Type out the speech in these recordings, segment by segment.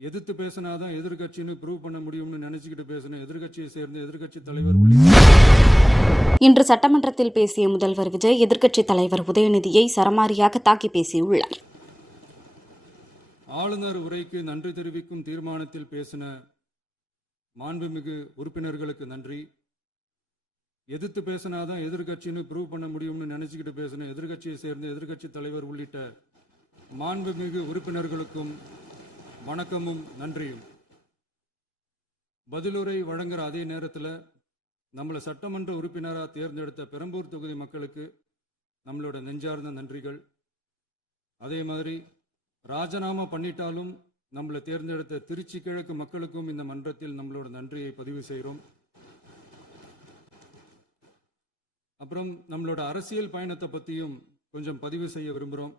எதிர்த்து பேசினாதான் எதிர்கட்சின்னு ப்ரூவ் பண்ண முடியும்னு நினைச்சுக்கிட்டு பேசின எதிர்கட்சியை சேர்ந்த எதிர்கட்சி தலைவர் இன்று சட்டமன்றத்தில் பேசிய முதல்வர் விஜய் எதிர்க்கட்சித் தலைவர் உதயநிதியை சரமாரியாக தாக்கி பேசியுள்ளார். ஆளுநர் உரைக்கு நன்றி தெரிவிக்கும் தீர்மானத்தில் பேசின மாண்புமிகு உறுப்பினர்களுக்கு நன்றி. எதிர்த்து பேசினாதான் எதிர்கட்சின்னு ப்ரூவ் பண்ண முடியும்னு நினைச்சுக்கிட்டு பேசின எதிர்கட்சியை சேர்ந்த எதிர்கட்சி தலைவர் உள்ளிட்ட மாண்புமிகு உறுப்பினர்களுக்கும் வணக்கமும் நன்றியும். பதிலுரை வழங்குற அதே நேரத்தில் நம்மளை சட்டமன்ற உறுப்பினராக தேர்ந்தெடுத்த பெரம்பூர் தொகுதி மக்களுக்கு நம்மளோட நெஞ்சார்ந்த நன்றிகள். அதே மாதிரி ராஜினாமா பண்ணிட்டாலும் நம்மளை தேர்ந்தெடுத்த திருச்சி கிழக்கு மக்களுக்கும் இந்த மன்றத்தில் நம்மளோட நன்றியை பதிவு செய்கிறோம். அப்புறம் நம்மளோட அரசியல் பயணத்தை பற்றியும் கொஞ்சம் பதிவு செய்ய விரும்புகிறோம்.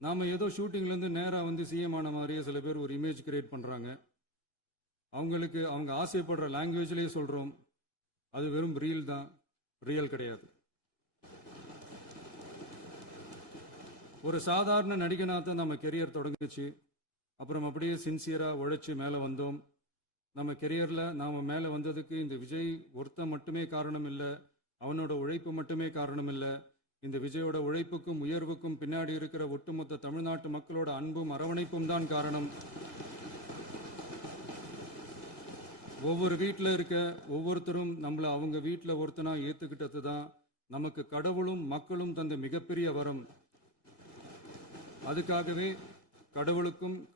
நாம் ஏதோ ஷூட்டிங்லேருந்து நேராக வந்து சிஎம் ஆன மாதிரியே சில பேர் ஒரு இமேஜ் கிரியேட் பண்ணுறாங்க. அவங்களுக்கு அவங்க ஆசைப்படுற லாங்குவேஜ்லேயே சொல்கிறோம், அது வெறும் ரீல் தான், ரியல் கிடையாது. ஒரு சாதாரண நடிகனாக தான் நம்ம கெரியர் தொடங்குச்சு. அப்புறம் அப்படியே சின்சியராக உழைச்சி மேலே வந்தோம். நம்ம கெரியரில் நாம் மேலே வந்ததுக்கு இந்த விஜய் ஒருத்தன் மட்டுமே காரணம் இல்லை, அவனோட உழைப்பு மட்டுமே காரணம் இல்லை. இந்த விஜயோட உழைப்புக்கும் உயர்வுக்கும் பின்னாடி இருக்கிற ஒட்டுமொத்த தமிழ்நாட்டு மக்களோட அன்பும் அரவணைப்பும் தான் காரணம். ஒவ்வொரு வீட்டில் இருக்க ஒவ்வொருத்தரும் நம்மளை அவங்க வீட்டில் ஒருத்தனாக ஏற்றுக்கிட்டது தான் நமக்கு கடவுளும் மக்களும் தந்த மிகப்பெரிய வரம். அதுக்காகவே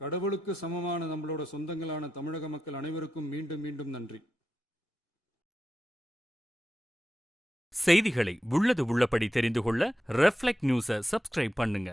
கடவுளுக்கு சமமான நம்மளோட சொந்தங்களான தமிழக மக்கள் அனைவருக்கும் மீண்டும் மீண்டும் நன்றி. செய்திகளை உள்ளது உள்ளபடி தெரிந்து கொள்ள ரெஃப்ளெக்ட் நியூஸை சப்ஸ்கிரைப் பண்ணுங்க.